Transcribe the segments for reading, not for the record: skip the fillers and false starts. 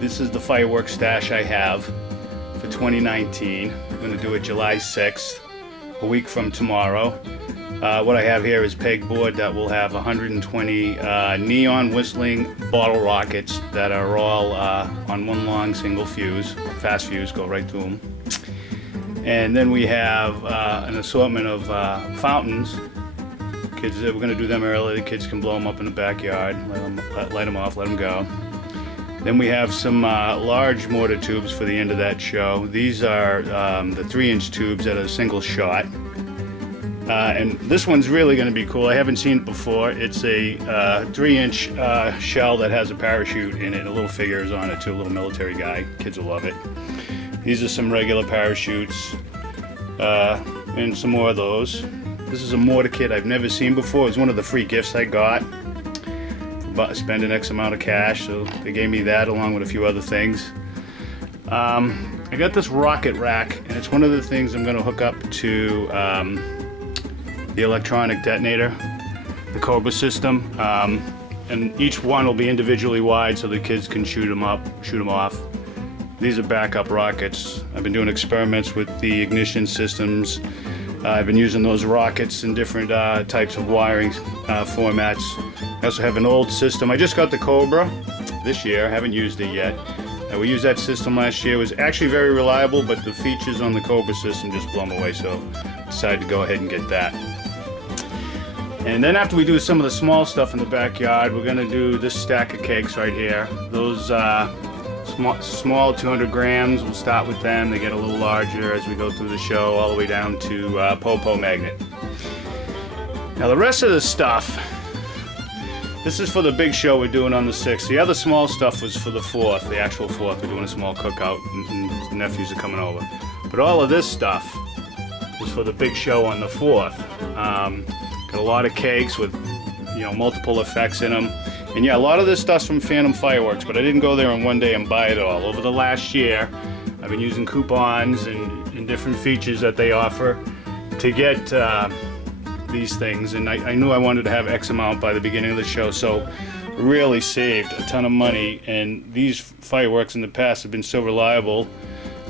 This is the fireworks stash I have for 2019. I'm going to do it July 6th, a week from tomorrow. What I have here is pegboard that will have 120 neon whistling bottle rockets that are all on one long single fuse, fast fuse, go right through them. And then we have an assortment of fountains. Kids, we're going to do them early. The kids can blow them up in the backyard, light them off, let them go. Then we have some large mortar tubes for the end of that show. These are the 3-inch tubes at a single shot. And this one's really going to be cool. I haven't seen it before. It's a 3-inch shell that has a parachute in it. A little figure is on it too, a little military guy. Kids will love it. These are some regular parachutes and some more of those. This is a mortar kit I've never seen before. It was one of the free gifts I got. Spending X amount of cash, so they gave me that along with a few other things. I got this rocket rack, and it's one of the things I'm going to hook up to the electronic detonator, the Cobra system, and each one will be individually wide so the kids can shoot them off. These are backup rockets. I've been doing experiments with the ignition systems. I've been using those rockets in different types of wiring formats. I also have an old system. I just got the Cobra this year. I haven't used it yet. We used that system last year. It was actually very reliable, but the features on the Cobra system just blow them away, so I decided to go ahead and get that. And then after we do some of the small stuff in the backyard, we're going to do this stack of cakes right here. Those small 200 grams, we'll start with them. They get a little larger as we go through the show, all the way down to Popo magnet. Now the rest of the stuff, this is for the big show we're doing on the 6th. The other small stuff was for the 4th, the actual 4th. We're doing a small cookout and the nephews are coming over. But all of this stuff is for the big show on the 4th. Got a lot of cakes with, multiple effects in them. And yeah, a lot of this stuff's from Phantom Fireworks, but I didn't go there in one day and buy it all. Over the last year, I've been using coupons and different features that they offer to get these things, and I knew I wanted to have X amount by the beginning of the show, so really saved a ton of money. And these fireworks in the past have been so reliable.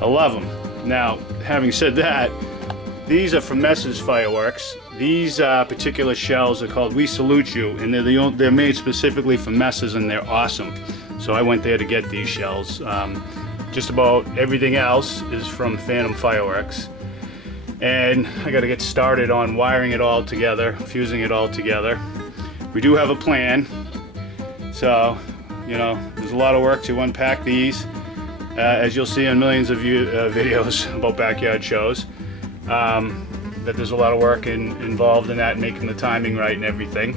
I love them. Now, having said that, these are from Messrs. Fireworks. These particular shells are called We Salute You, and they're made specifically for Messrs. And they're awesome. So I went there to get these shells. Just about everything else is from Phantom Fireworks. And I got to get started on wiring it all together, fusing it all together. We do have a plan, so there's a lot of work to unpack these, as you'll see on millions of videos about backyard shows. That there's a lot of work involved in that, making the timing right and everything.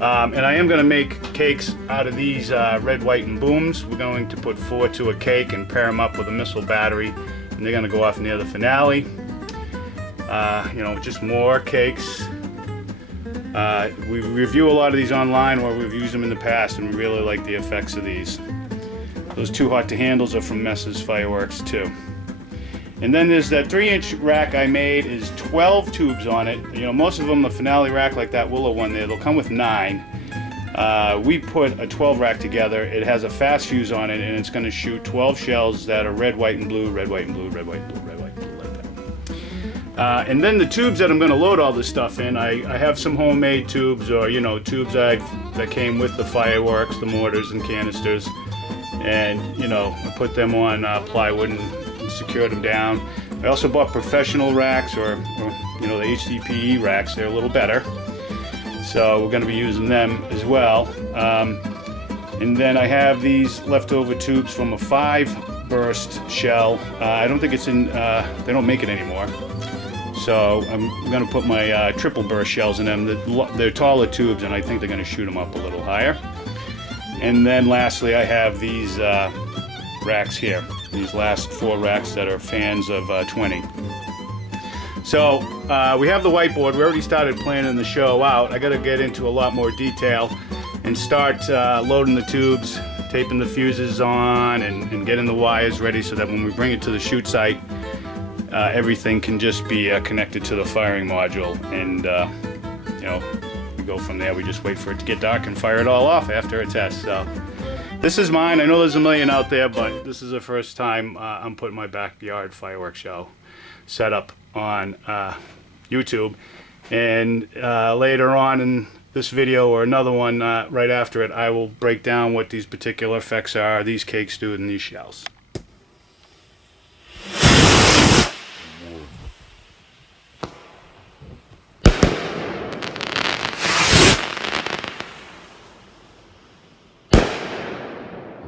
And I am going to make cakes out of these red, white, and booms. We're going to put 4 to a cake and pair them up with a missile battery, and they're going to go off near the finale. Just more cakes. We review a lot of these online, or we've used them in the past, and we really like the effects of these. Those 2 hot to handles are from Messrs. Fireworks too. And then there's that 3-inch rack I made, is 12 tubes on it. Most of them, the finale rack like that willow one there, they'll come with 9. We put a 12 rack together. It has a fast fuse on it, and it's going to shoot 12 shells that are red, white, and blue, red, white, and blue, red, white, and blue, red, white, and blue, like that. And then the tubes that I'm going to load all this stuff in, I have some homemade tubes, or tubes that came with the fireworks, the mortars and canisters, and I put them on plywood and secured them down. I also bought professional racks, or the HDPE racks. They're a little better, so we're going to be using them as well. And then I have these leftover tubes from a 5-burst shell. I don't think it's in, they don't make it anymore. So I'm going to put my triple burst shells in them. They're taller tubes, and I think they're going to shoot them up a little higher. And then lastly, I have these racks here. These last 4 racks that are fans of 20. So we have the whiteboard. We already started planning the show out. I got to get into a lot more detail and start loading the tubes, taping the fuses on, and getting the wires ready so that when we bring it to the shoot site, everything can just be connected to the firing module, and we go from there. We just wait for it to get dark and fire it all off after a test. So This is mine. I know there's a million out there, but this is the first time I'm putting my backyard fireworks show set up on YouTube. And later on in this video or another one right after it, I will break down what these particular effects are, these cakes do, and these shells.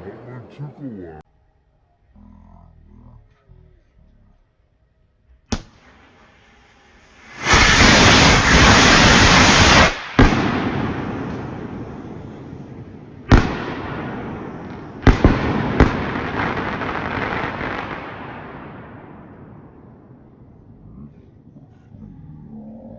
That one took a while.